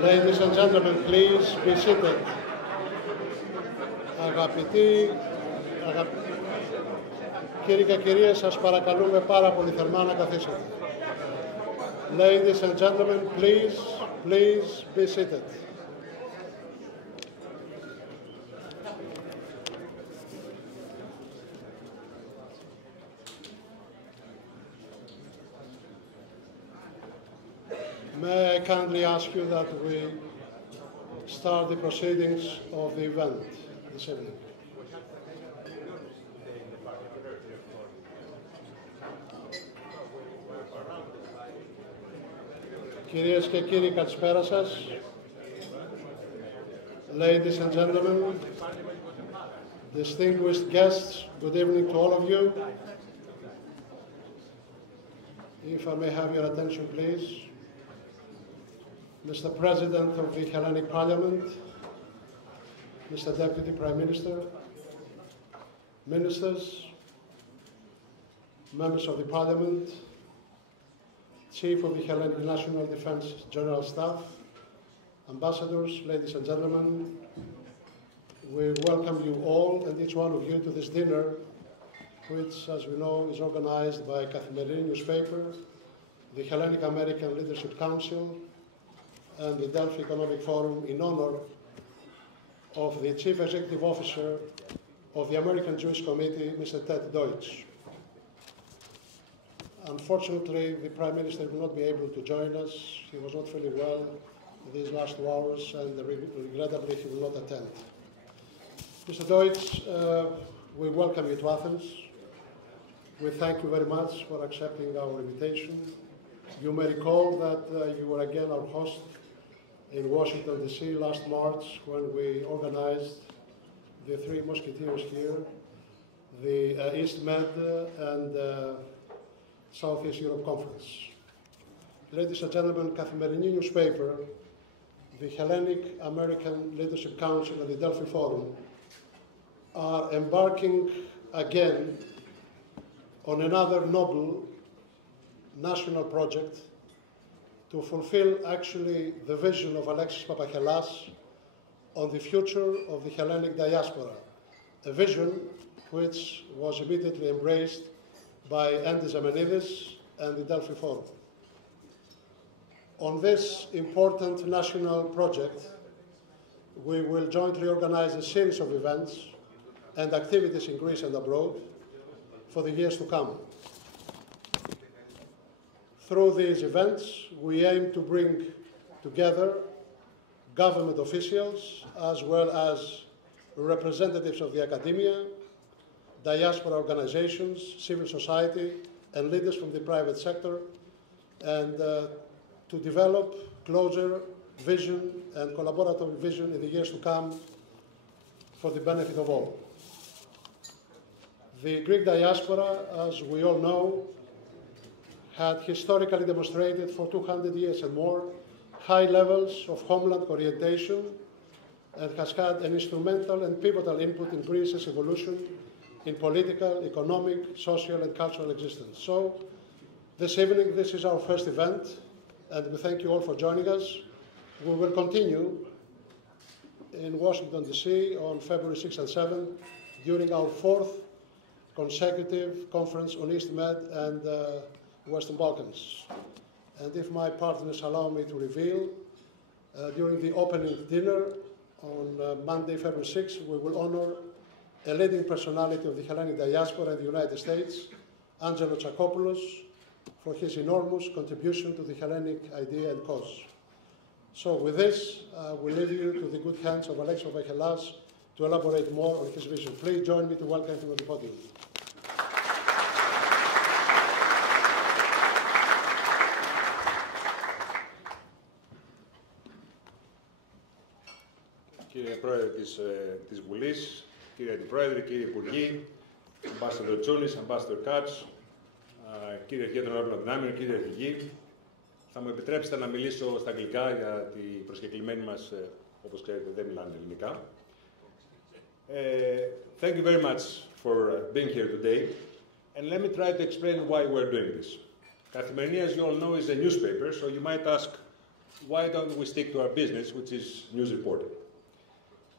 Ladies and gentlemen, please be seated. Κύριοι και κυρίες, σας παρακαλούμε πάρα πολύ θερμά να καθίσετε. Ladies and gentlemen, please be seated. May I kindly ask you that we start the proceedings of the event this evening. Κυρίες και κύριοι, καλησπέρα σας. Ladies and gentlemen, distinguished guests, good evening to all of you. If I may have your attention, please. Mr. President of the Hellenic Parliament, Mr. Deputy Prime Minister, Ministers, members of the Parliament, Chief of the Hellenic National Defense General Staff, ambassadors, ladies and gentlemen, we welcome you all and each one of you to this dinner, which, as we know, is organized by Kathimerini newspaper, the Hellenic American Leadership Council, and the Delphi Economic Forum in honor of the Chief Executive Officer of the American Jewish Committee, Mr. Ted Deutch. Unfortunately, the Prime Minister will not be able to join us. He was not feeling well these last 2 hours, and regrettably, he will not attend. Mr. Deutch, we welcome you to Athens. We thank you very much for accepting our invitation. You may recall that you were again our host in Washington, D.C. last March when we organized the 3 Musketeers here, the East Med and Southeast Europe Conference. Ladies and gentlemen, Kathimerini newspaper, the Hellenic American Leadership Council and the Delphi Forum are embarking again on another noble national project to fulfill actually the vision of Alexis Papachelas on the future of the Hellenic diaspora, a vision which was immediately embraced by Endy, Zemenides and the Delphi Forum. On this important national project, we will jointly organize a series of events and activities in Greece and abroad for the years to come. Through these events, we aim to bring together government officials as well as representatives of the academia, diaspora organizations, civil society, and leaders from the private sector, and to develop closer vision and collaborative vision in the years to come for the benefit of all. The Greek diaspora, as we all know, had historically demonstrated for 200 years and more high levels of homeland orientation and has had an instrumental and pivotal input in Greece's evolution in political, economic, social and cultural existence. So this evening, this is our first event, and we thank you all for joining us. We will continue in Washington, D.C. on February 6 and 7 during our 4th consecutive conference on East Med and Western Balkans. And if my partners allow me to reveal, during the opening dinner on Monday, February 6, we will honor a leading personality of the Hellenic diaspora in the United States, Angelo Tsakopoulos, for his enormous contribution to the Hellenic idea and cause. So with this, we leave you to the good hands of Alexis Papachelas to elaborate more on his vision. Please join me to welcome him to the podium. Κύριε Πρόεδρε της Βουλής, κύριε Αντιπρόεδρε, κύριοι Υπουργοί, Ambassador Tsounis, Ambassador Katz, κύριε Αρχηγέ των Ενόπλων Δυνάμεων, κύριε Αρχηγοί, θα μου επιτρέψετε να μιλήσω στα αγγλικά γιατί οι προσκεκλημένοι μας, όπως ξέρετε, δεν μιλάνε ελληνικά. Thank you very much for being here today, and let me try to explain why we're doing this. Kathimerini, as you all know, is a newspaper, so you might ask, why don't we stick to our business, which is news reporting?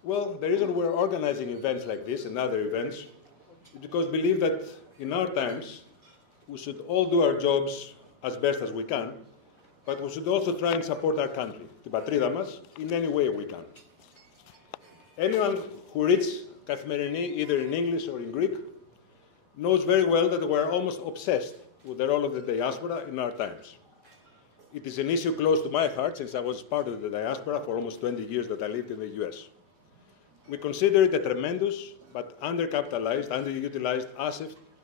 Well, the reason we're organizing events like this and other events is because we believe that in our times, we should all do our jobs as best as we can, but we should also try and support our country, the patρίδα μας, in any way we can. Anyone who reads Kathimerini, either in English or in Greek, knows very well that we're almost obsessed with the role of the diaspora in our times. It is an issue close to my heart since I was part of the diaspora for almost 20 years that I lived in the US. We consider it a tremendous but undercapitalized, underutilized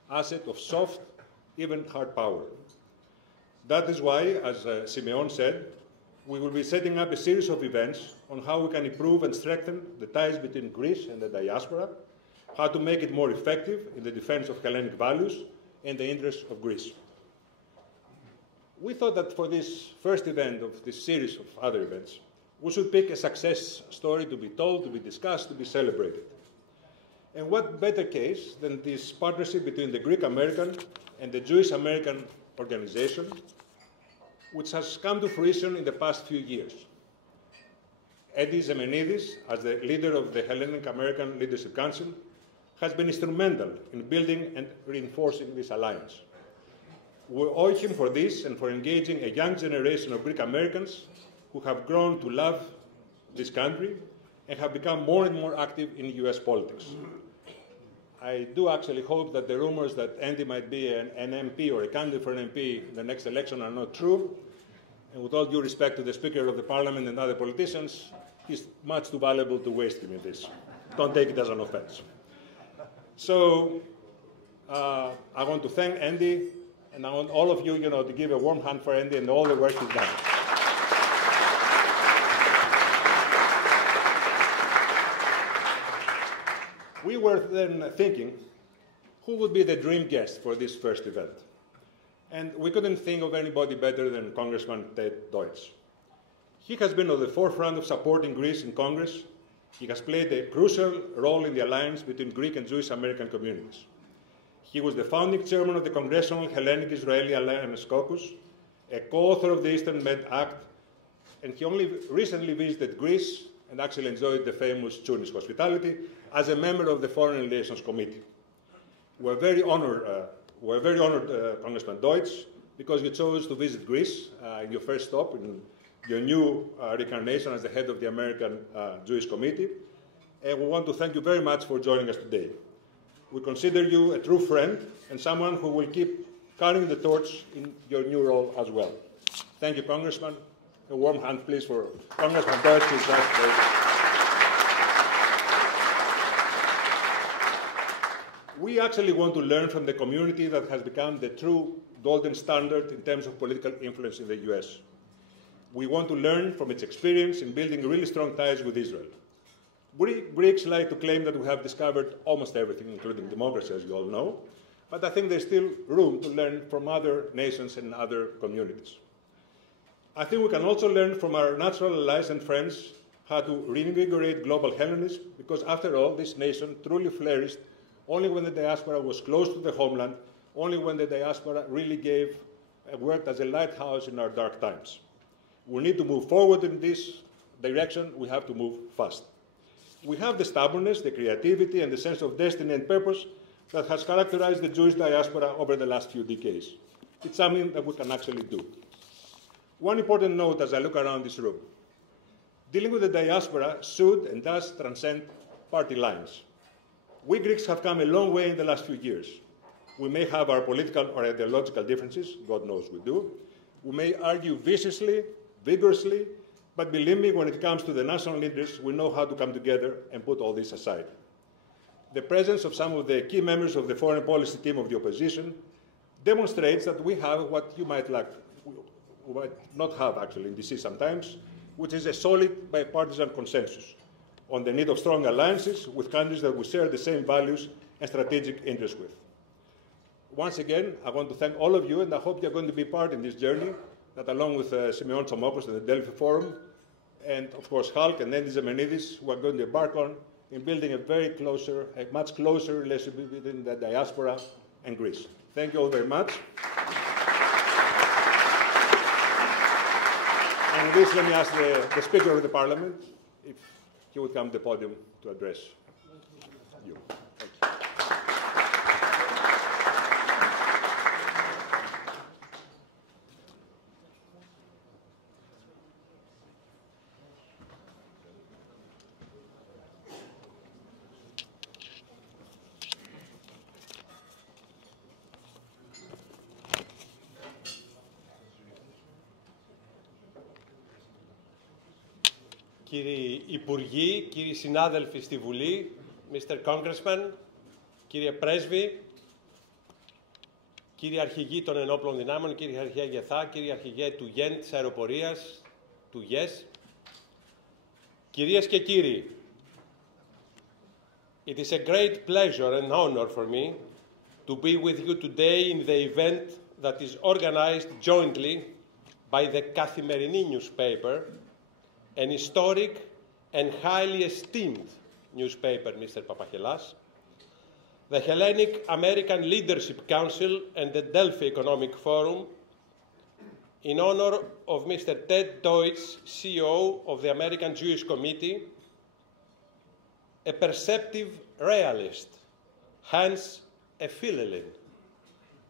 asset of soft, even hard power. That is why, as Symeon said, we will be setting up a series of events on how we can improve and strengthen the ties between Greece and the diaspora, how to make it more effective in the defense of Hellenic values and the interests of Greece. We thought that for this first event of this series of other events, we should pick a success story to be told, to be discussed, to be celebrated. And what better case than this partnership between the Greek American and the Jewish American organization, which has come to fruition in the past few years. Endy Zemenides, as the leader of the Hellenic American Leadership Council, has been instrumental in building and reinforcing this alliance. We owe him for this and for engaging a young generation of Greek Americans who have grown to love this country and have become more and more active in US politics. I do actually hope that the rumors that Endy might be an MP or a candidate for an MP in the next election are not true. And with all due respect to the Speaker of the Parliament and other politicians, he's much too valuable to waste him in this. Don't take it as an offense. So I want to thank Endy, and I want all of you, to give a warm hand for Endy and all the work he's done. We were then thinking, who would be the dream guest for this first event? And we couldn't think of anybody better than Congressman Ted Deutch. He has been at the forefront of supporting Greece in Congress. He has played a crucial role in the alliance between Greek and Jewish American communities. He was the founding chairman of the Congressional Hellenic Israeli Alliance Caucus, a co-author of the Eastern Med Act, and he only recently visited Greece and actually enjoyed the famous Tunis hospitality as a member of the Foreign Relations Committee. We're very honored, Congressman Deutch, because you chose to visit Greece in your first stop in your new reincarnation as the head of the American Jewish Committee. And we want to thank you very much for joining us today. We consider you a true friend and someone who will keep carrying the torch in your new role as well. Thank you, Congressman. A warm hand, please, for Congressman Deutch. We actually want to learn from the community that has become the true golden standard in terms of political influence in the US. We want to learn from its experience in building really strong ties with Israel. Greeks like to claim that we have discovered almost everything, including democracy, as you all know, but I think there's still room to learn from other nations and other communities. I think we can also learn from our natural allies and friends how to reinvigorate global Hellenism, because after all, this nation truly flourished only when the diaspora was close to the homeland, only when the diaspora really worked as a lighthouse in our dark times. We need to move forward in this direction. We have to move fast. We have the stubbornness, the creativity, and the sense of destiny and purpose that has characterized the Jewish diaspora over the last few decades. It's something that we can actually do. One important note as I look around this room. Dealing with the diaspora should and does transcend party lines. We Greeks have come a long way in the last few years. We may have our political or ideological differences, God knows we do. We may argue viciously, vigorously, but believe me, when it comes to the national interests, we know how to come together and put all this aside. The presence of some of the key members of the foreign policy team of the opposition demonstrates that we have what you might lack, we might not have actually in DC sometimes, which is a solid bipartisan consensus on the need of strong alliances with countries that we share the same values and strategic interests with. Once again, I want to thank all of you, and I hope you're going to be part in this journey, that along with Symeon Tsomokos and the Delphi Forum, and of course HALC and Endy Zemenides, we're going to embark on in building a much closer relationship between the diaspora and Greece. Thank you all very much. And with this, let me ask the Speaker of the Parliament if he would come to the podium to address you. Κύριοι Υπουργοί, κύριοι συνάδελφοι στη Βουλή, Mr. Congressman, κύριε Πρέσβη, κύριοι Αρχηγοί των Ενόπλων Δυνάμεων, κύριε Αρχηγέ Γεθά, κύριε Αρχηγέ του ΓΕΝ, της Αεροπορίας, του ΓΕΣ, κυρίες και κύριοι, it is a great pleasure and honor for me to be with you today in the event that is organized jointly by the Kathimerini newspaper, an historic and highly esteemed newspaper, Mr. Papachelas, the Hellenic American Leadership Council and the Delphi Economic Forum, in honor of Mr. Ted Deutch, CEO of the American Jewish Committee, a perceptive realist, hence a philhellene,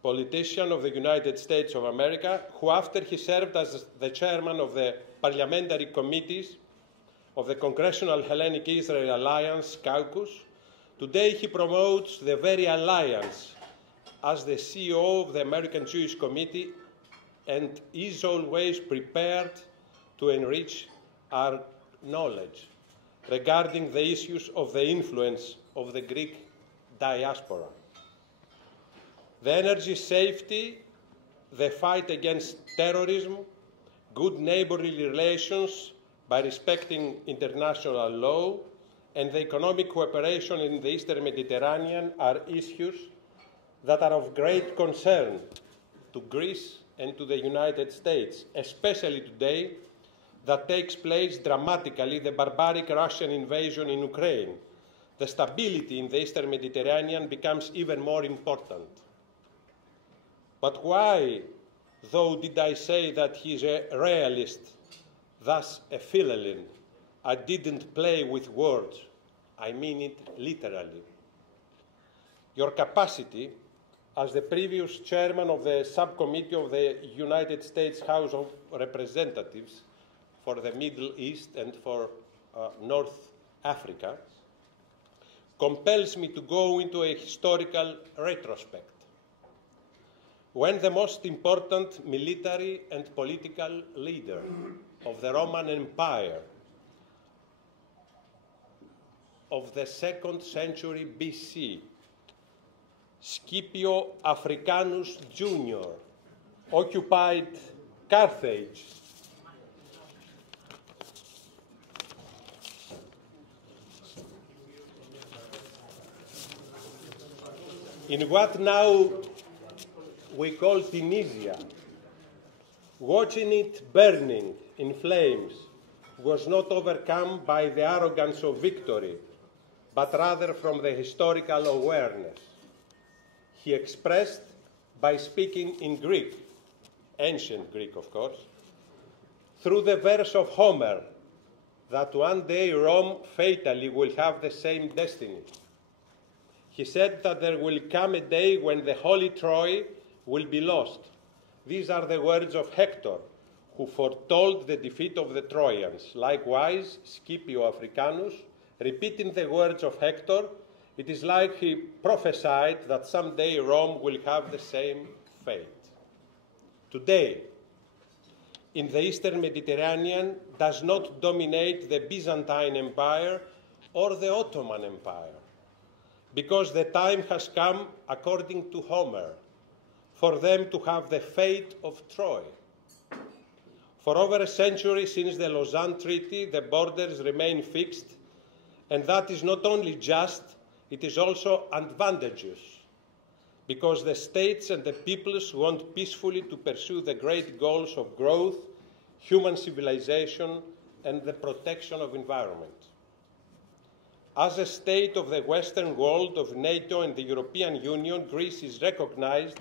politician of the United States of America, who after he served as the chairman of the parliamentary committees of the Congressional Hellenic Israel Alliance, Caucus, today he promotes the very alliance as the CEO of the American Jewish Committee and is always prepared to enrich our knowledge regarding the issues of the influence of the Greek diaspora. The energy safety, the fight against terrorism, good neighborly relations by respecting international law, and the economic cooperation in the Eastern Mediterranean are issues that are of great concern to Greece and to the United States, especially today that takes place dramatically the barbaric Russian invasion in Ukraine. The stability in the Eastern Mediterranean becomes even more important. But why, though, did I say that he is a realist, thus a philhellene? I didn't play with words. I mean it literally. Your capacity as the previous chairman of the subcommittee of the United States House of Representatives for the Middle East and for North Africa compels me to go into a historical retrospect, when the most important military and political leader of the Roman Empire of the 2nd century BC, Scipio Africanus Jr., occupied Carthage. In what now we call Tunisia, watching it burning in flames was not overcome by the arrogance of victory, but rather from the historical awareness he expressed by speaking in Greek, ancient Greek of course, through the verse of Homer, that one day Rome fatally will have the same destiny. He said that there will come a day when the holy Troy will be lost. These are the words of Hector, who foretold the defeat of the Trojans. Likewise, Scipio Africanus, repeating the words of Hector, it is like he prophesied that someday Rome will have the same fate. Today, in the Eastern Mediterranean, does not dominate the Byzantine Empire or the Ottoman Empire, because the time has come, according to Homer, for them to have the fate of Troy. For over a century since the Lausanne Treaty, the borders remain fixed, and that is not only just, it is also advantageous, because the states and the peoples want peacefully to pursue the great goals of growth, human civilization, and the protection of environment. As a state of the Western world, of NATO and the European Union, Greece is recognized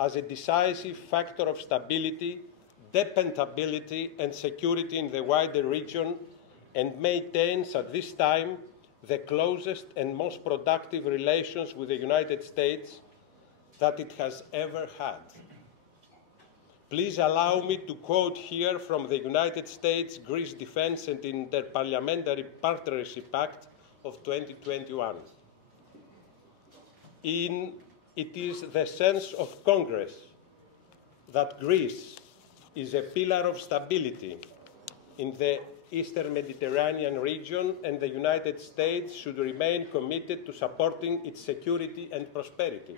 as a decisive factor of stability, dependability and security in the wider region, and maintains at this time the closest and most productive relations with the United States that it has ever had. Please allow me to quote here from the United States-Greece Defense and Interparliamentary Partnership Act of 2021. It is the sense of Congress that Greece is a pillar of stability in the Eastern Mediterranean region, and the United States should remain committed to supporting its security and prosperity.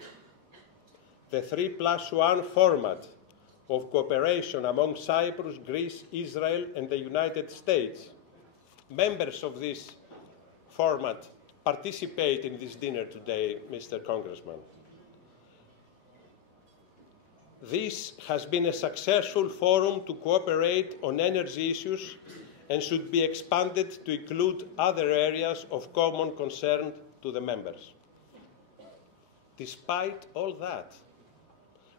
The 3+1 format of cooperation among Cyprus, Greece, Israel, and the United States. Members of this format participate in this dinner today, Mr. Congressman. This has been a successful forum to cooperate on energy issues and should be expanded to include other areas of common concern to the members. Despite all that,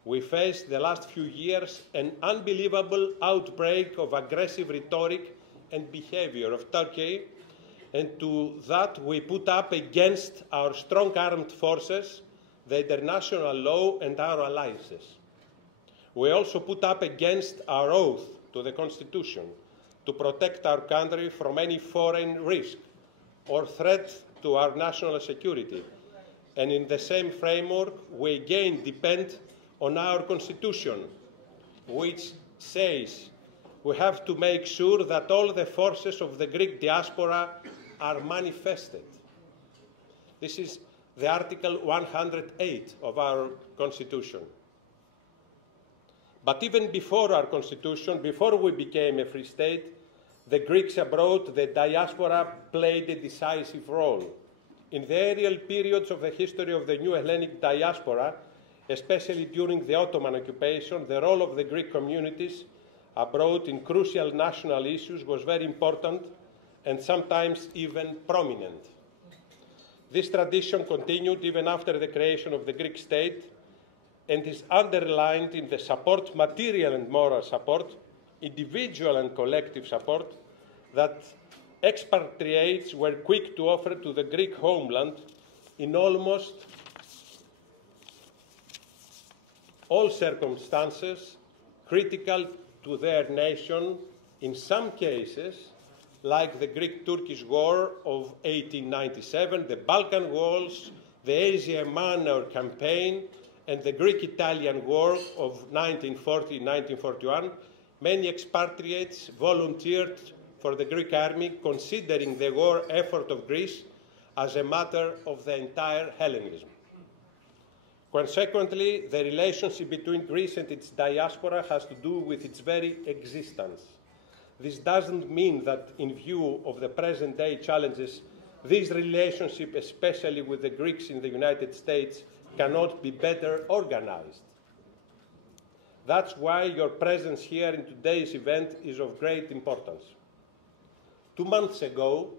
we faced the last few years an unbelievable outbreak of aggressive rhetoric and behavior of Turkey, and to that we put up against our strong armed forces, the international law, and our alliances. We also put up against our oath to the Constitution to protect our country from any foreign risk or threat to our national security. And in the same framework, we again depend on our Constitution, which says we have to make sure that all the forces of the Greek diaspora are manifested. This is the Article 108 of our Constitution. But even before our Constitution, before we became a free state, the Greeks abroad, the diaspora, played a decisive role. In the early periods of the history of the new Hellenic diaspora, especially during the Ottoman occupation, the role of the Greek communities abroad in crucial national issues was very important and sometimes even prominent. This tradition continued even after the creation of the Greek state and is underlined in the support, material and moral support, individual and collective support, that expatriates were quick to offer to the Greek homeland in almost all circumstances critical to their nation, in some cases, like the Greek-Turkish War of 1897, the Balkan Wars, the Asia Minor campaign, and the Greek-Italian War of 1940-1941, many expatriates volunteered for the Greek army, considering the war effort of Greece as a matter of the entire Hellenism. Consequently, the relationship between Greece and its diaspora has to do with its very existence. This doesn't mean that, in view of the present-day challenges, this relationship, especially with the Greeks in the United States, cannot be better organized. That's why your presence here in today's event is of great importance. 2 months ago,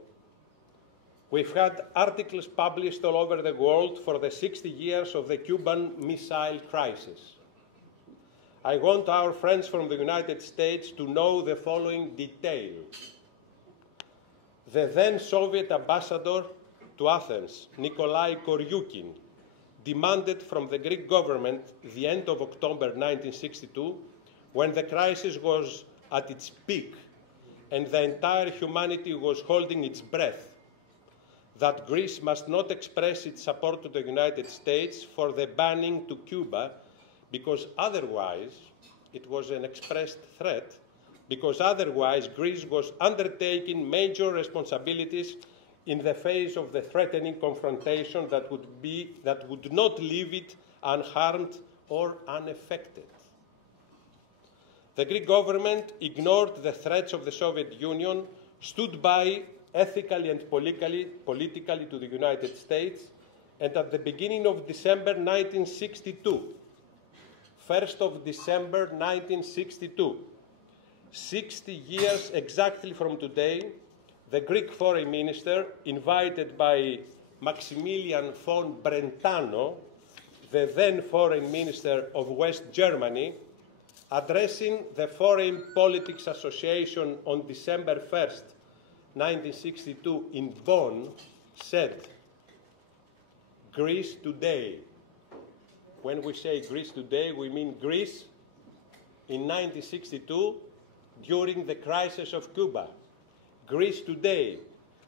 we've had articles published all over the world for the 60 years of the Cuban Missile Crisis. I want our friends from the United States to know the following detail. The then Soviet ambassador to Athens, Nikolai Koryukin, demanded from the Greek government the end of October 1962, when the crisis was at its peak and the entire humanity was holding its breath, that Greece must not express its support to the United States for the banning to Cuba, because otherwise, it was an expressed threat, because otherwise Greece was undertaking major responsibilities in the face of the threatening confrontation that would not leave it unharmed or unaffected. The Greek government ignored the threats of the Soviet Union, stood by ethically and politically to the United States, and at the beginning of December 1962, 1st of December 1962, 60 years exactly from today, the Greek foreign minister, invited by Maximilian von Brentano, the then foreign minister of West Germany, addressing the Foreign Politics Association on December 1st, 1962 in Bonn, said, "Greece today." When we say Greece today, we mean Greece in 1962 during the crisis of Cuba. Greece today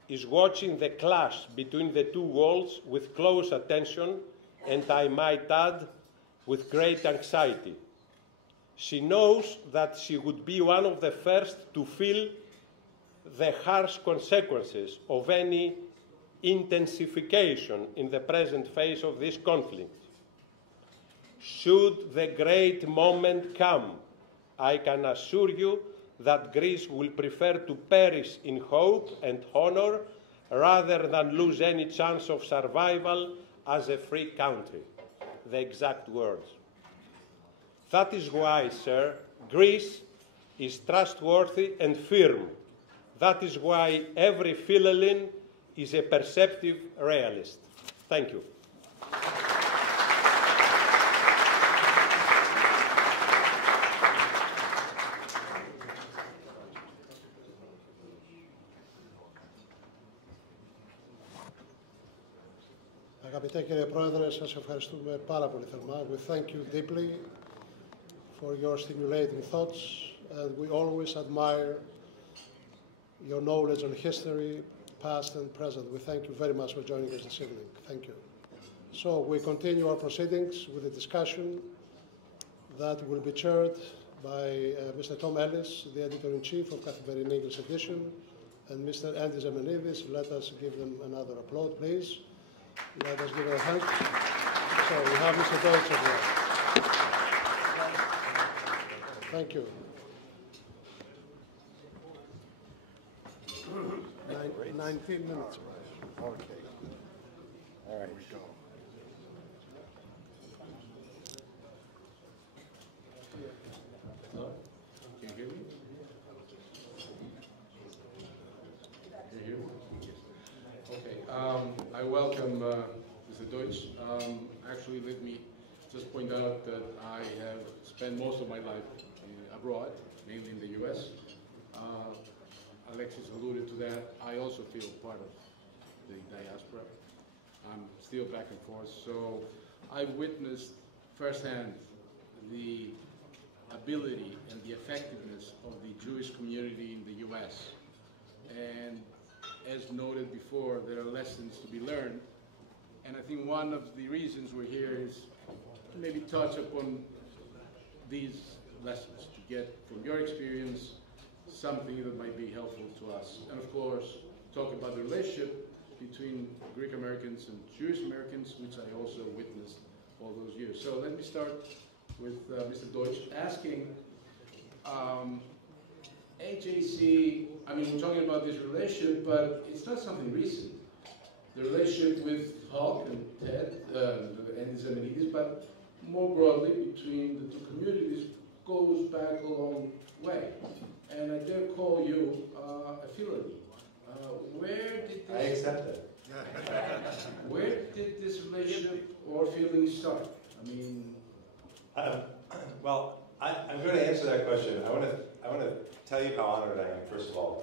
is watching the clash between the two worlds with close attention, and I might add, with great anxiety. She knows that she would be one of the first to feel the harsh consequences of any intensification in the present phase of this conflict. Should the great moment come, I can assure you that Greece will prefer to perish in hope and honor rather than lose any chance of survival as a free country. The exact words. That is why, sir, Greece is trustworthy and firm. That is why every Philhellene is a perceptive realist. Thank you. Αγαπητέ κύριε Πρόεδρε, σας ευχαριστούμε πάρα πολύ θερμά. We thank you deeply for your stimulating thoughts, and we always admire your knowledge on history, past and present. We thank you very much for joining us this evening. Thank you. So we continue our proceedings with a discussion that will be chaired by Mr. Tom Ellis, the Editor-in-Chief of Kathimerini English Edition, and Mr. Endy Zemenides. Let us give them another applause, please. Let us give a hand. So we have Mr. Deutch as well. Thank you. 19 minutes, right? Okay. All right. Here we go. Hello? Can you hear me? Can you hear me? Okay. I welcome Mr. Deutch. Actually, let me just point out that I have spent most of my life abroad, mainly in the U.S. Alexis alluded to that. I also feel part of the diaspora. I'm still back and forth. So I witnessed firsthand the ability and the effectiveness of the Jewish community in the U.S. And as noted before, there are lessons to be learned. And I think one of the reasons we're here is to maybe touch upon these lessons, to get from your experience something that might be helpful to us. And of course, talk about the relationship between Greek Americans and Jewish Americans, which I also witnessed all those years. So let me start with Mr. Deutch asking, HAC, I mean, we're talking about this relationship, but it's not something recent. The relationship with HALC and Ted and Zemenides, but more broadly between the two communities goes back a long way. And I dare call you a Philhellene. Where did this... I accept it. Where did this relationship or feeling start? I mean... Well, I'm going to answer that question. I want to tell you how honored I am, first of all,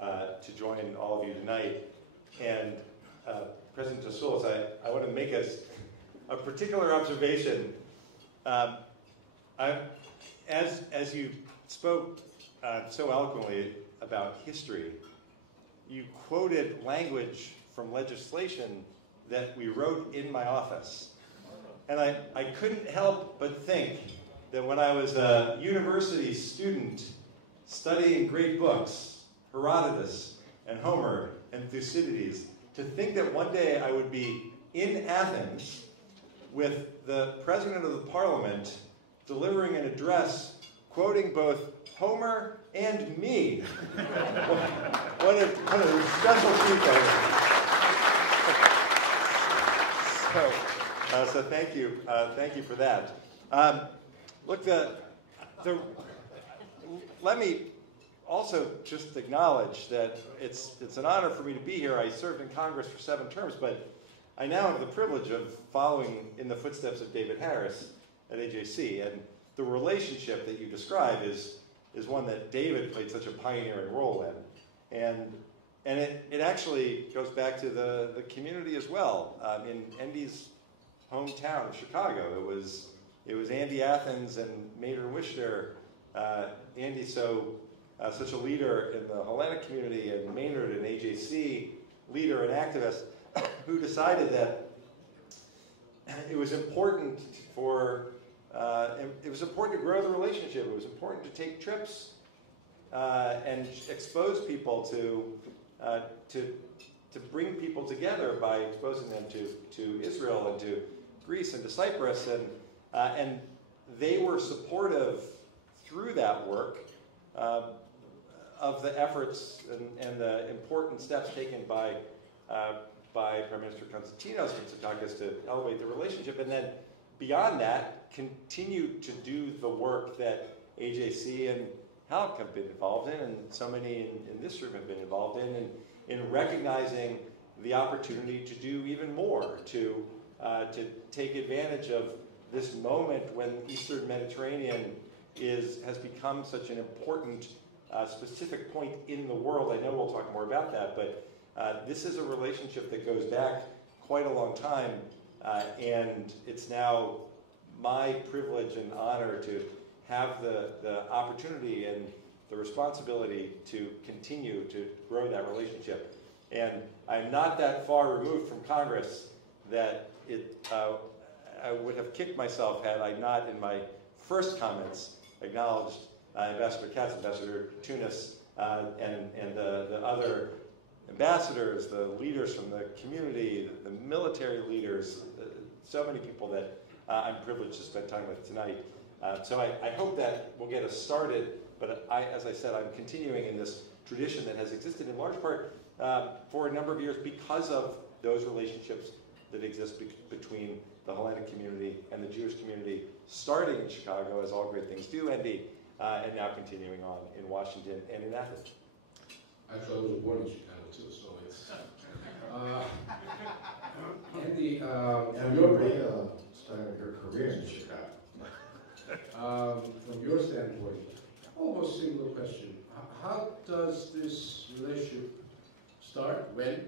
to join all of you tonight. And President Tassoulas, I want to make a particular observation. As you spoke so eloquently about history, you quoted language from legislation that we wrote in my office. And I couldn't help but think that when I was a university student studying great books, Herodotus and Homer and Thucydides, to think that one day I would be in Athens with the President of the Parliament delivering an address quoting both Homer and me. What a special treat that is. So thank you. Thank you for that. Look, let me also just acknowledge that it's an honor for me to be here. I served in Congress for 7 terms, but I now have the privilege of following in the footsteps of David Harris at AJC. And the relationship that you describe is one that David played such a pioneering role in. And it actually goes back to the community as well. In Endy's hometown of Chicago, it was Endy, Athens, and Maynard and Wishner. Endy, such a leader in the Hellenic community, and Maynard, an AJC leader and activist, who decided that it was important to grow the relationship. It was important to take trips and expose people to bring people together by exposing them to Israel and to Greece and to Cyprus, and they were supportive through that work of the efforts and the important steps taken by Prime Minister Konstantinos Mitsotakis to elevate the relationship, and then beyond that, continue to do the work that AJC and HALC have been involved in, and so many in this room have been involved in recognizing the opportunity to do even more, to take advantage of this moment when the Eastern Mediterranean has become such an important specific point in the world. I know we'll talk more about that, but this is a relationship that goes back quite a long time, and it's now my privilege and honor to have the opportunity and the responsibility to continue to grow that relationship. And I'm not that far removed from Congress that I would have kicked myself had I not, in my first comments, acknowledged Ambassador Katz, Ambassador Tunis, and the other ambassadors, the leaders from the community, the military leaders, so many people that I'm privileged to spend time with tonight. So I hope that will get us started, but as I said, I'm continuing in this tradition that has existed in large part for a number of years because of those relationships that exist between the Hellenic community and the Jewish community, starting in Chicago, as all great things do, Endy, and now continuing on in Washington and in Athens. Actually, I was born in Chicago too, so it's... Endy, and you're starting your career in Chicago. From your standpoint, almost similar question. How does this relationship start? When?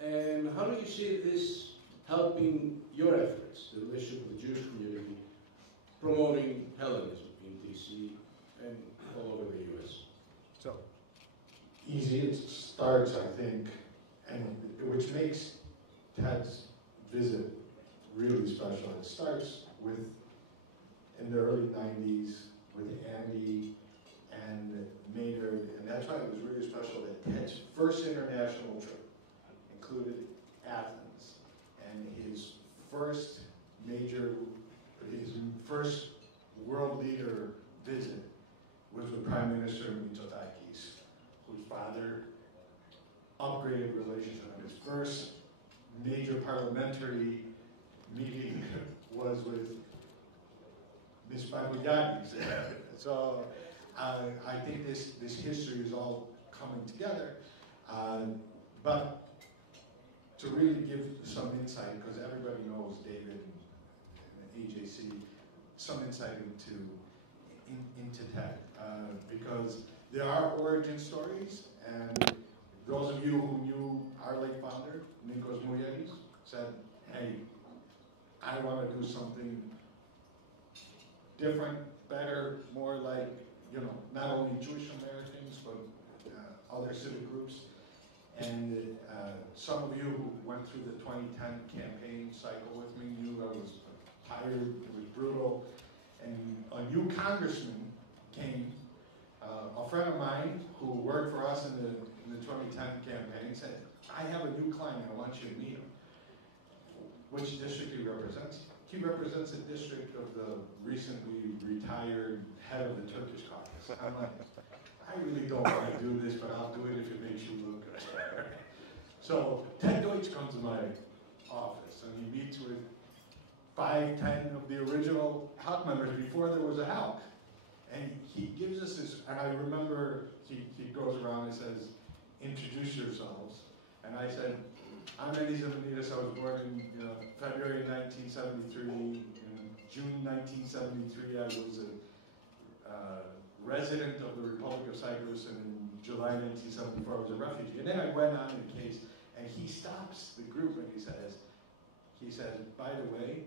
And how do you see this helping your efforts, the relationship with the Jewish community, promoting Hellenism in DC and all over the U.S.? So, easy. It starts, I think, and which makes Ted's visit really special. It starts with, in the early 90s, with Andy and Maynard, and that's why it was really special that Ted's first international trip included Athens, and his first world leader visit was with Prime Minister Mitsotakis, whose father upgraded relationship. His first major parliamentary meeting was with Ms. Papachelas. So I think this history is all coming together. But to really give some insight, because everybody knows David and AJC, some insight into Ted, because there are origin stories, and those of you who knew our late founder, Nikos Mouliadis, said, hey, I want to do something different, better, more like, not only Jewish Americans, but other civic groups. And some of you who went through the 2010 campaign cycle with me knew I was tired, it was brutal. And a new congressman came, a friend of mine who worked for us in the 2010 campaign said, I have a new client, I want you to meet him. Which district he represents? He represents a district of the recently retired head of the Turkish Caucus. I'm like, I really don't want to do this, but I'll do it if it makes you look good. So Ted Deutch comes to my office, and he meets with 5, 10 of the original HALC members before there was a HALC. And he gives us this, and I remember he goes around and says, introduce yourselves. And I said, I'm Endy Zemenides. I was born in February 1973 in June 1973, I was a resident of the Republic of Cyprus, and in July 1974, I was a refugee. And then I went on in the case, and he stops the group and he says, by the way,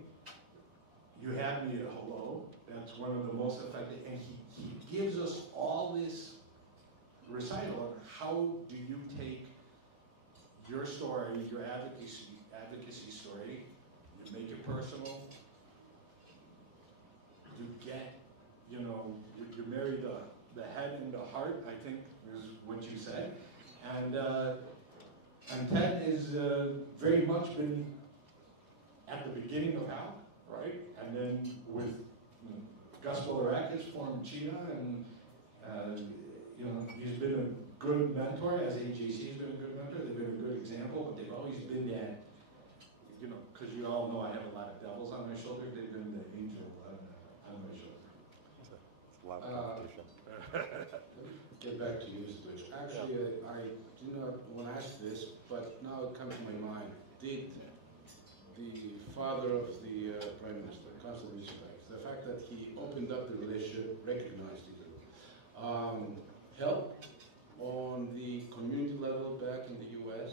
you had me at hello. That's one of the most effective. And he gives us all this recital on how do you take your story, your advocacy story, you make it personal, you get, you marry the head and the heart, I think is what you said. And Ted has very much been at the beginning of HALC, right? And then with Gus Bolarakis formed Chia, and he's been a good mentor, as HAC has been a good mentor. They've been a good example, but they've always been that, because you all know I have a lot of devils on my shoulder, they've been the angel on my shoulder. It's a lot of competition. Get back to you, Mr. Deutch. Actually, I do not want to ask this, but now it comes to my mind. Did the father of the Prime Minister, Constantly respects, the fact that he opened up the relationship, recognized it, help on the community level back in the U.S.?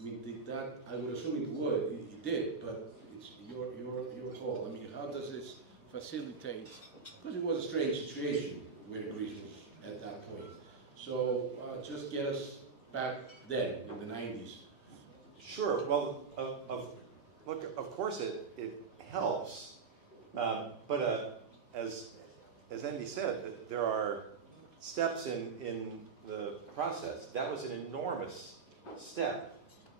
I mean, did that, I would assume it would, he did, but it's your call. I mean, how does this facilitate, because it was a strange situation where Greece was at that point. So just get us back then, in the 90s. Sure, well, look, of course it helps, but as Endy said, there are steps in the process. That was an enormous step.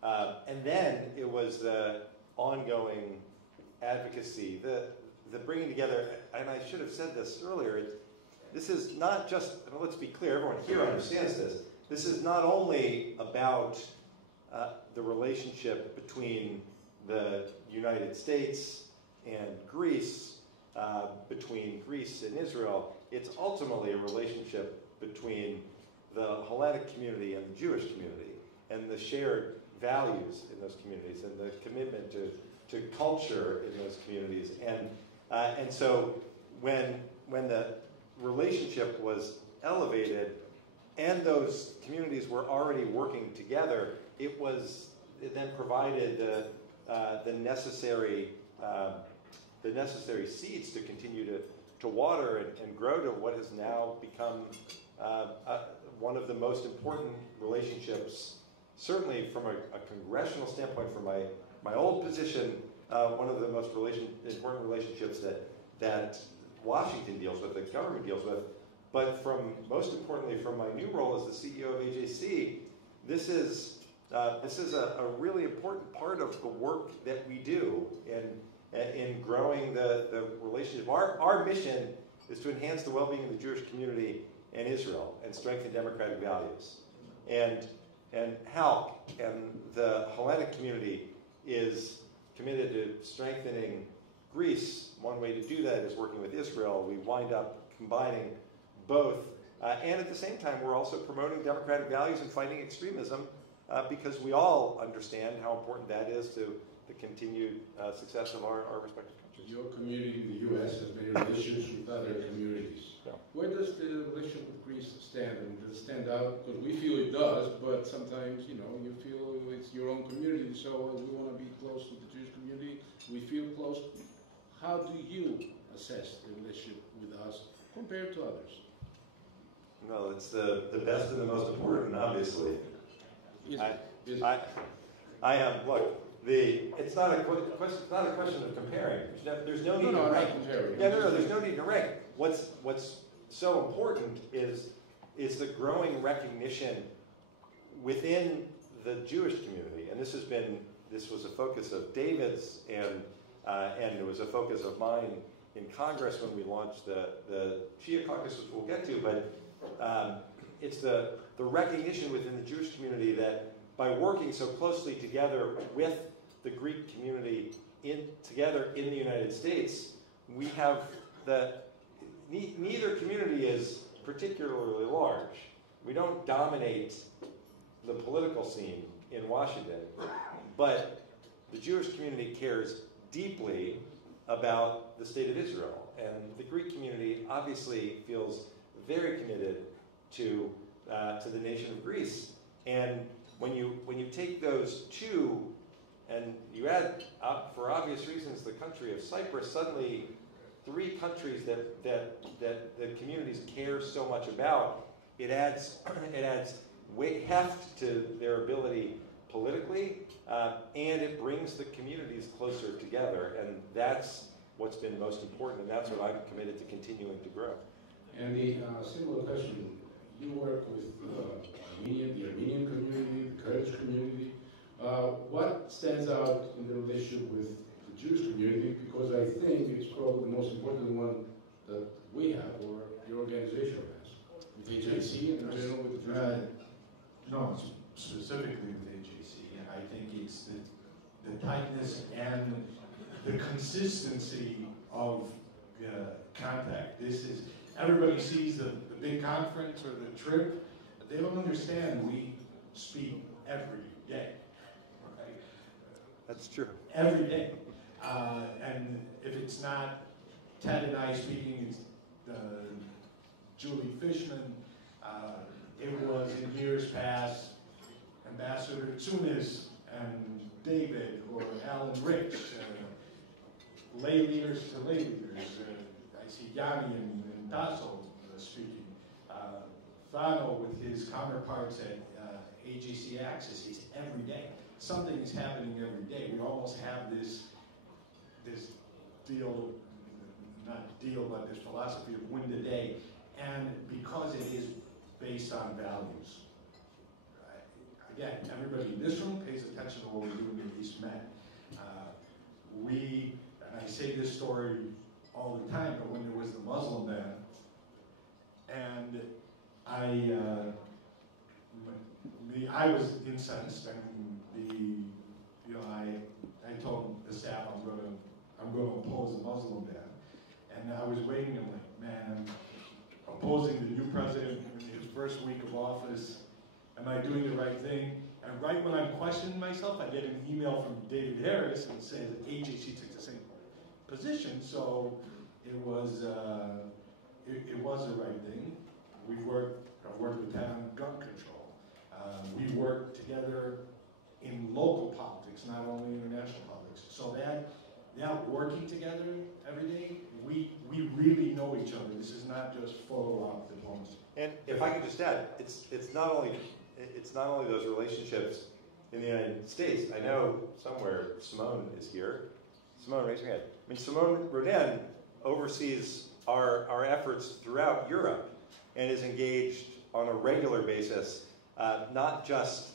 And then it was the ongoing advocacy, the bringing together, and I should have said this earlier, this is not just, let's be clear, everyone here understands this, this is not only about the relationship between the United States and Greece, between Greece and Israel, it's ultimately a relationship between the Hellenic community and the Jewish community, and the shared values in those communities, and the commitment to culture in those communities. And so when the relationship was elevated and those communities were already working together, it then provided the necessary seeds to continue to water and grow to what has now become one of the most important relationships, certainly from a congressional standpoint, from my old position, one of the most important relationships that Washington deals with, that government deals with, but most importantly, from my new role as the CEO of HAC, this is a really important part of the work that we do in growing the relationship. Our mission is to enhance the well-being of the Jewish community and Israel and strengthen democratic values. And HALC and the Hellenic community is committed to strengthening Greece. One way to do that is working with Israel. We wind up combining both. And at the same time, we're also promoting democratic values and fighting extremism because we all understand how important that is to the continued success of our respective countries. Your community in the U.S. has many relationships with other communities. Yeah. Where does the relationship with Greece stand? I mean, does it stand out? Because we feel it does, but sometimes, you feel it's your own community, so we want to be close to the Jewish community. We feel close. How do you assess the relationship with us compared to others? Well, it's the best and the most important, obviously. I am, look, it's not a question of comparing. There's no need to rank. There's no need to rank. What's so important is the growing recognition within the Jewish community, and this was a focus of David's, and it was a focus of mine in Congress when we launched the Shia Caucus, which we'll get to, but it's the recognition within the Jewish community that by working so closely together with the Greek community together in the United States, we have neither community is particularly large. We don't dominate the political scene in Washington, but the Jewish community cares deeply about the state of Israel. And the Greek community obviously feels very committed to the nation of Greece. And when you take those two and you add, for obvious reasons, the country of Cyprus, suddenly three countries that the communities care so much about, it adds heft to their ability politically, and it brings the communities closer together. And that's what's been most important, and that's what I'm committed to continuing to grow. And the similar question, you work with the Armenian community, the Kurdish community. What stands out in the relationship with the Jewish community? Because I think it's probably the most important one that we have, or your organization has, with HAC and in general with the Jewish No, specifically with HAC, and I think it's the tightness and the consistency of contact. Everybody sees the big conference or the trip, but they don't understand we speak every day. Right? That's true. Every day. And if it's not Ted and I speaking, it's Julie Fishman. It was in years past Ambassador Tsunis and David or Alan Rich, lay leaders to lay leaders. I see Yanni and Tassoulas speaking. Fano with his counterparts at AGC Access, it's every day. Something is happening every day. We almost have this deal, not deal, but this philosophy of win the day. And because it is based on values. Again, everybody in this room pays attention to what we're doing in East Med. And I say this story all the time, but when there was the Muslim ban, and I was incensed, and I told the staff I'm going to oppose the Muslim ban, and I was waiting. I'm like, man, I'm opposing the new president in his first week of office. Am I doing the right thing? And right when I'm questioning myself, I get an email from David Harris and says AGC took the same position, so it was the right thing. I've worked with Ted on gun control. We work together in local politics, not only international politics. So that working together every day, we really know each other. This is not just photo op diplomacy. And if I could just add, it's not only those relationships in the United States. I know somewhere Symeon is here. Symeon, raise your hand. I mean, Symeon Rodin oversees our efforts throughout Europe and is engaged on a regular basis, not just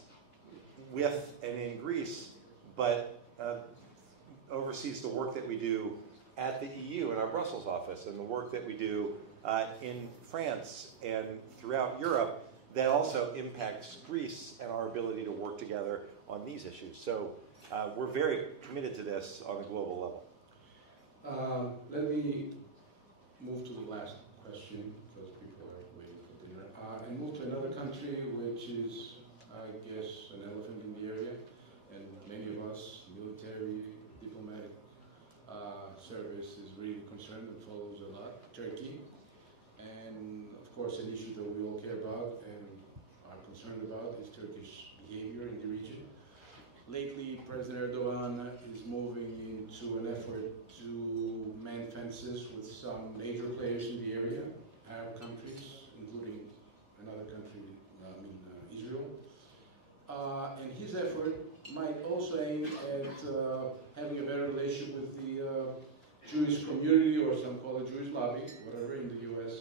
with and in Greece, but oversees the work that we do at the EU in our Brussels office and the work that we do in France and throughout Europe that also impacts Greece and our ability to work together on these issues. So we're very committed to this on a global level. Let me move to the last question, because people are waiting for dinner, and move to another country which is, I guess, an elephant in the area, and many of us, military, diplomatic service, is really concerned and follows a lot, Turkey. And of course, an issue that we all care about and are concerned about is Turkish behavior in the region. Lately, President Erdogan is moving into an effort to mend fences with some major players in the area, Arab countries, including another country, Israel. And his effort might also aim at having a better relationship with the Jewish community, or some call it Jewish lobby, whatever, in the U.S.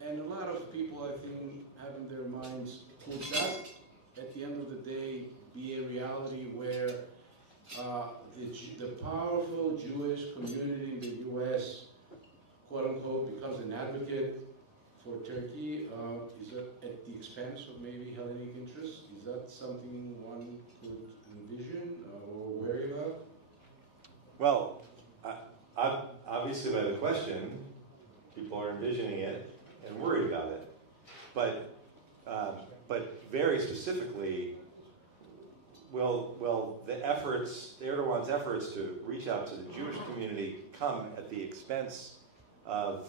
And a lot of people, I think, have in their minds, could that, at the end of the day, be a reality where the powerful Jewish community in the U.S., quote unquote, becomes an advocate for Turkey? Is that at the expense of maybe Hellenic interests? Is that something one could envision or worry about? Well, obviously by the question, people are envisioning it and worried about it. But very specifically, will Erdogan's efforts to reach out to the Jewish community come at the expense of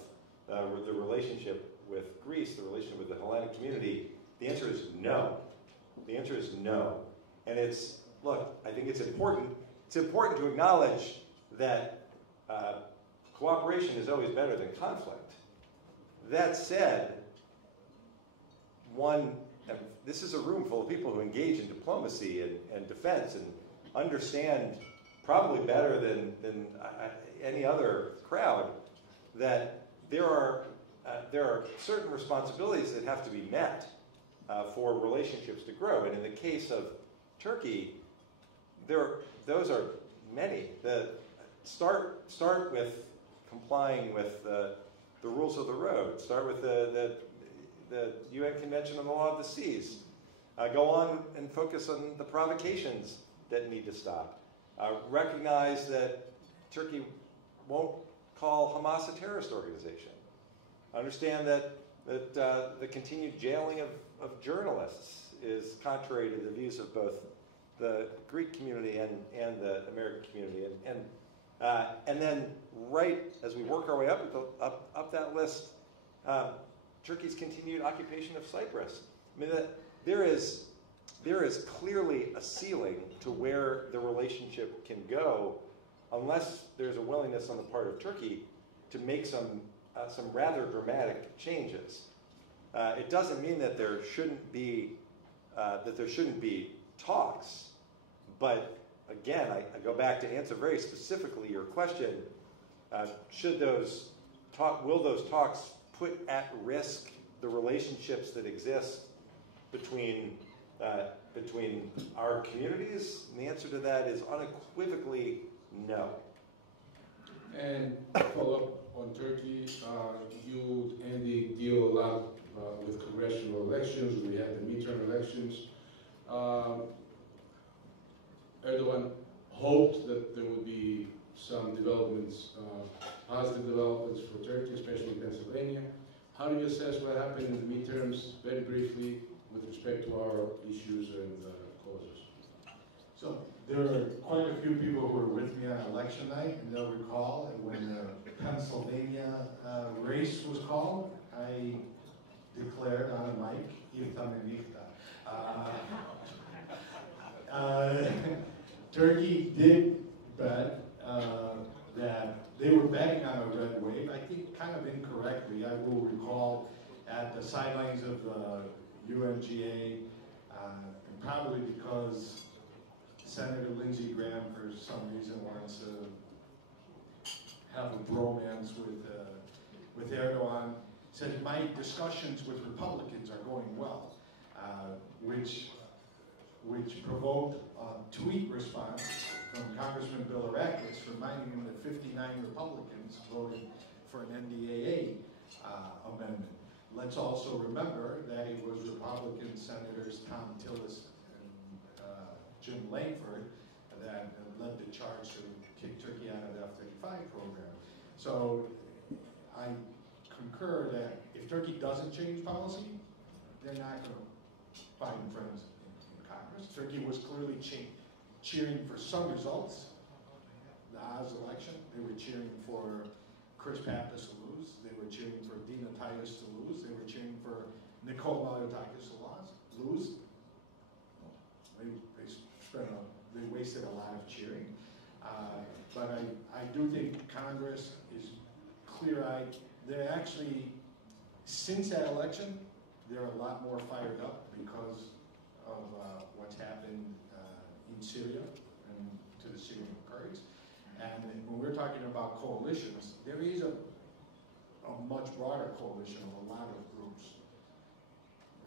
the relationship with Greece, the relationship with the Hellenic community? The answer is no. The answer is no. And look, I think it's important to acknowledge that cooperation is always better than conflict. That said, this is a room full of people who engage in diplomacy and defense and understand probably better than any other crowd that there are certain responsibilities that have to be met for relationships to grow. And in the case of Turkey, those are many. Start with complying with the rules of the road. Start with the UN Convention on the Law of the Seas. Go on and focus on the provocations that need to stop. Recognize that Turkey won't call Hamas a terrorist organization. Understand that the continued jailing of journalists is contrary to the views of both the Greek community and the American community. And then right as we work our way up that list, Turkey's continued occupation of Cyprus. I mean, there is clearly a ceiling to where the relationship can go unless there's a willingness on the part of Turkey to make some rather dramatic changes. It doesn't mean that there shouldn't be talks, but again, I go back to answer very specifically your question: will those talks put at risk the relationships that exist between our communities? And the answer to that is unequivocally no. And follow up on Turkey, you, Endy, deal a lot with congressional elections. We had the midterm elections. Erdogan hoped that there would be some developments, positive developments for Turkey, especially in Pennsylvania. How do you assess what happened in the midterms, very briefly, with respect to our issues and causes? So there are quite a few people who were with me on election night, and they'll recall when the Pennsylvania race was called, I declared on a mic, Turkey did bet that they were betting on a red wave, I think kind of incorrectly. I will recall at the sidelines of the UNGA, and probably because Senator Lindsey Graham, for some reason, wants to have a bromance with Erdogan, said, my discussions with Republicans are going well, which provoked a tweet response from Congressman Bilirakis reminding him that 59 Republicans voted for an NDAA amendment. Let's also remember that it was Republican Senators Tom Tillis and Jim Langford that led the charge to kick Turkey out of the F-35 program. So I concur that if Turkey doesn't change policy, they're not going to find friends in Congress. Turkey was clearly cheering for some results. The Oz election, they were cheering for Chris Pappas to lose. They were cheering for Dina Titus to lose. They were cheering for Nicole Maliotakis to lose. They wasted a lot of cheering. But I do think Congress is clear-eyed. They're actually, since that election, they're a lot more fired up because of what's happened in Syria and to the Syrian Kurds. And when we're talking about coalitions, there is a much broader coalition of a lot of groups.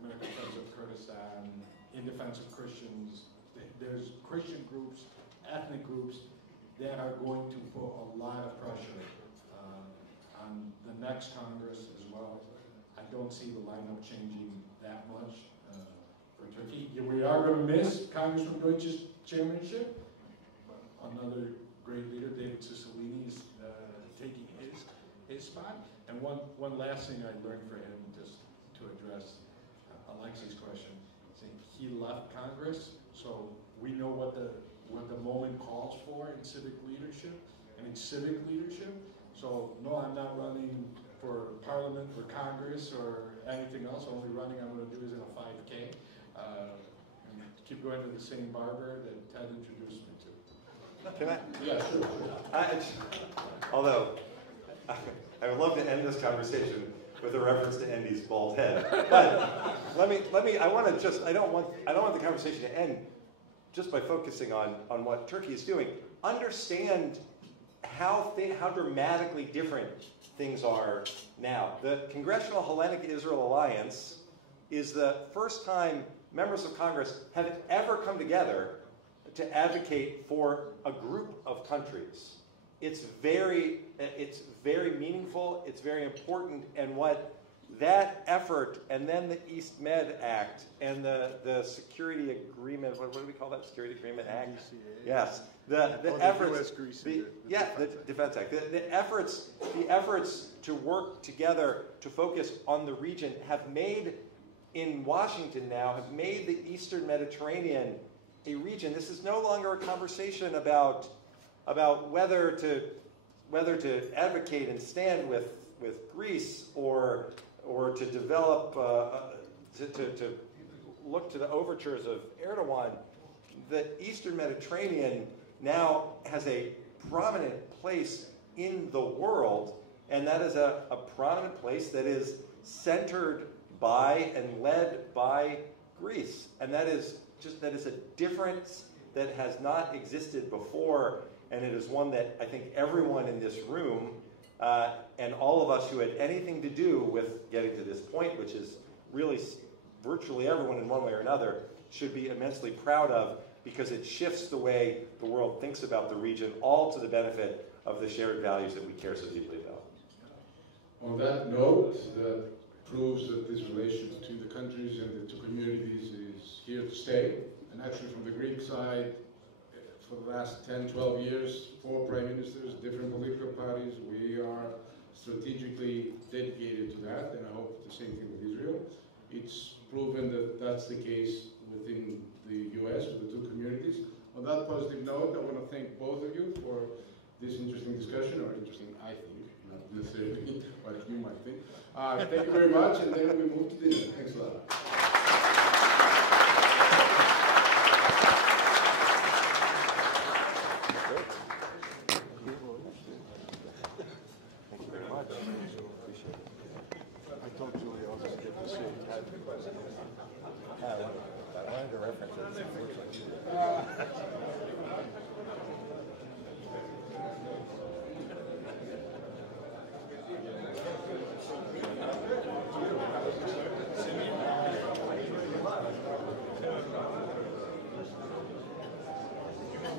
American Friends of Kurdistan, In Defense of Christians. There's Christian groups, ethnic groups that are going to put a lot of pressure on the next Congress as well. I don't see the lineup changing that much for Turkey. We are going to miss Congressman Deutsch's chairmanship. Another great leader, David Cicilline, is taking his spot. And one last thing I learned for him, just to address Alexis' question, he left Congress, so we know what the moment calls for in civic leadership and in civic leadership. So no, I'm not running for Parliament or Congress or anything else. Only running I'm going to do is in a 5K. And keep going to the same barber that Ted introduced me to. Can I? Yeah, sure. Although, I would love to end this conversation with a reference to Endy's bald head. But I don't want the conversation to end just by focusing on what Turkey is doing. Understand how dramatically different things are now. The Congressional Hellenic Israel Alliance is the first time members of Congress have ever come together to advocate for a group of countries. It's very meaningful, it's very important, and what that effort, and then the East Med Act, and the Security Agreement, what do we call that, Security Agreement Act? Yes. The efforts, the Defense Act. The efforts to work together to focus on the region have made, in Washington now, have made the Eastern Mediterranean a region. This is no longer a conversation about whether to advocate and stand with Greece or to develop to look to the overtures of Erdogan. The Eastern Mediterranean now has a prominent place in the world, and that is a prominent place that is centered by and led by Greece, and that is a difference that has not existed before. And it is one that I think everyone in this room and all of us who had anything to do with getting to this point, which is really virtually everyone in one way or another, should be immensely proud of, because it shifts the way the world thinks about the region, all to the benefit of the shared values that we care so deeply about. On that note, that proves that this relation between the countries and the two communities is here to stay. And actually from the Greek side, for the last 10, 12 years, 4 prime ministers, different political parties, we are strategically dedicated to that, and I hope the same thing with Israel. It's proven that that's the case within the US, with the two communities. On that positive note, I want to thank both of you for this interesting discussion, or interesting, I think, not necessarily what you might think. Thank you very much, and then we move to dinner. Thanks a lot. I wanted to reference it.